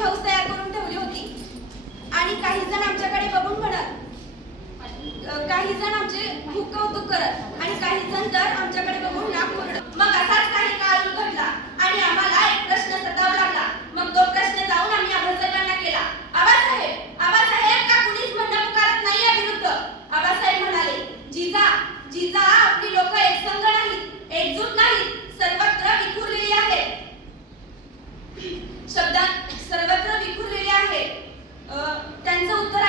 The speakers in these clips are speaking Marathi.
हाऊस तयार करून ठेवली होती. आणि काही जण आमच्याकडे बघून म्हणत काही जण आमचे खूप कौतुक करत आणि काही जण तर आमच्याकडे बघून नाक मग असा senza ottenere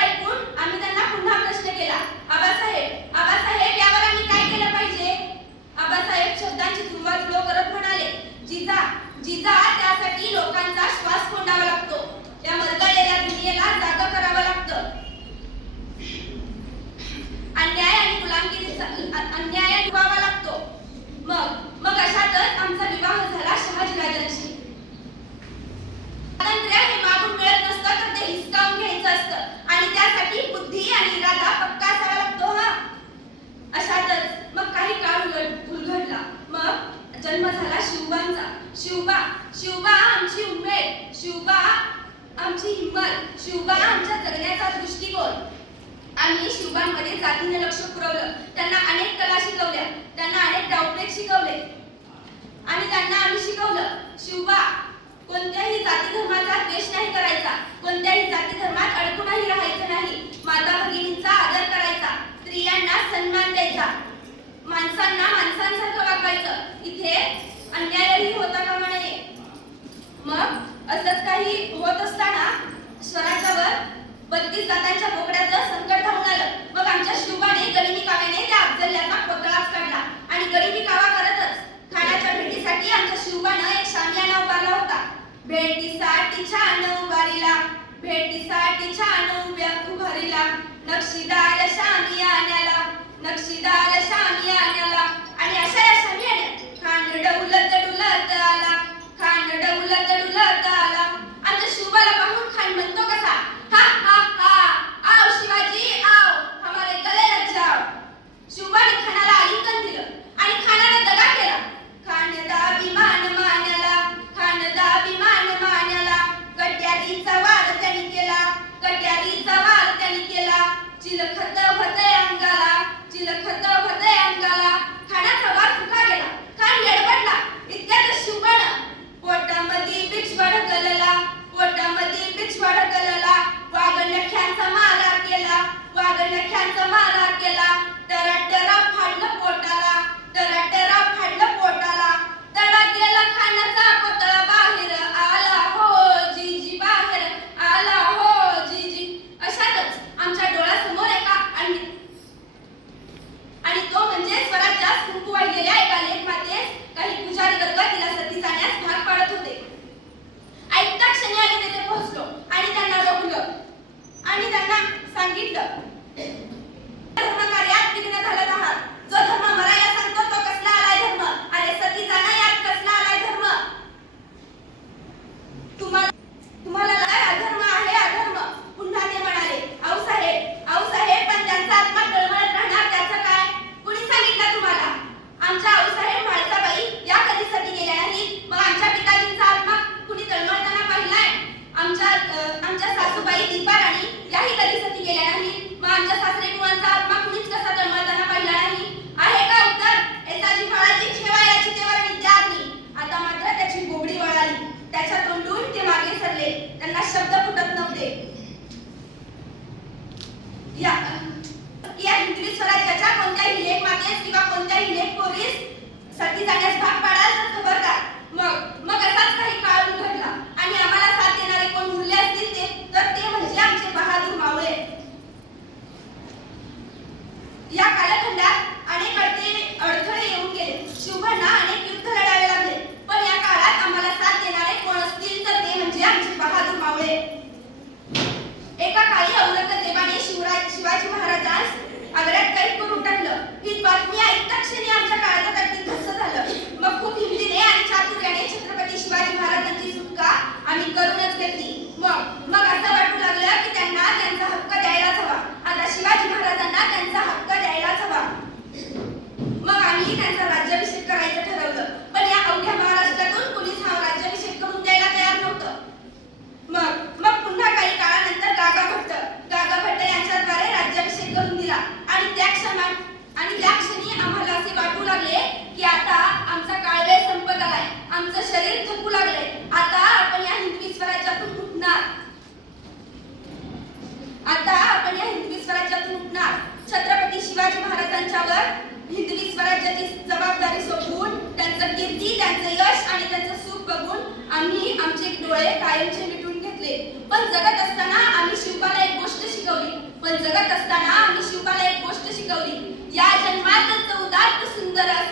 मुलांमध्ये जातीने लक्ष पुरवलं. त्यांना अनेक कला शिकवल्या. त्यांना अनेक डावपेच शिकवले. आणि त्यांना आम्ही शिकवलं शिवबा कोणत्याही जाती धर्माचा द्वेष नाही करायचा. कोणत्याही जाती धर्मात अडकूनही राहायचं नाही. माता भगिनींचा आदर करायचा. स्त्रियांना सन्मान द्यायचा. माणसांना माणसांसारखं वागवायचं. इथे अन्यायही होता का म्हणे. मग असंच काही होत असताना स्वराज्यावर बत्तीस जातांच्या बोकड्याचं संकट साठी छान उभ्या उभारीला नक्षीदार शामी आण्याला. नक्षीदार शामी आण्याला. आणि अशा या शामी आण्या. खांड डौलत डुलत आला. त्यांना सांगितलं. किंवा कोणत्याही इलेक्ट्रोरिस सर्दी झाल्यास भाग पाडतात शिकवली. या जन्मात उदात्त सुंदर असं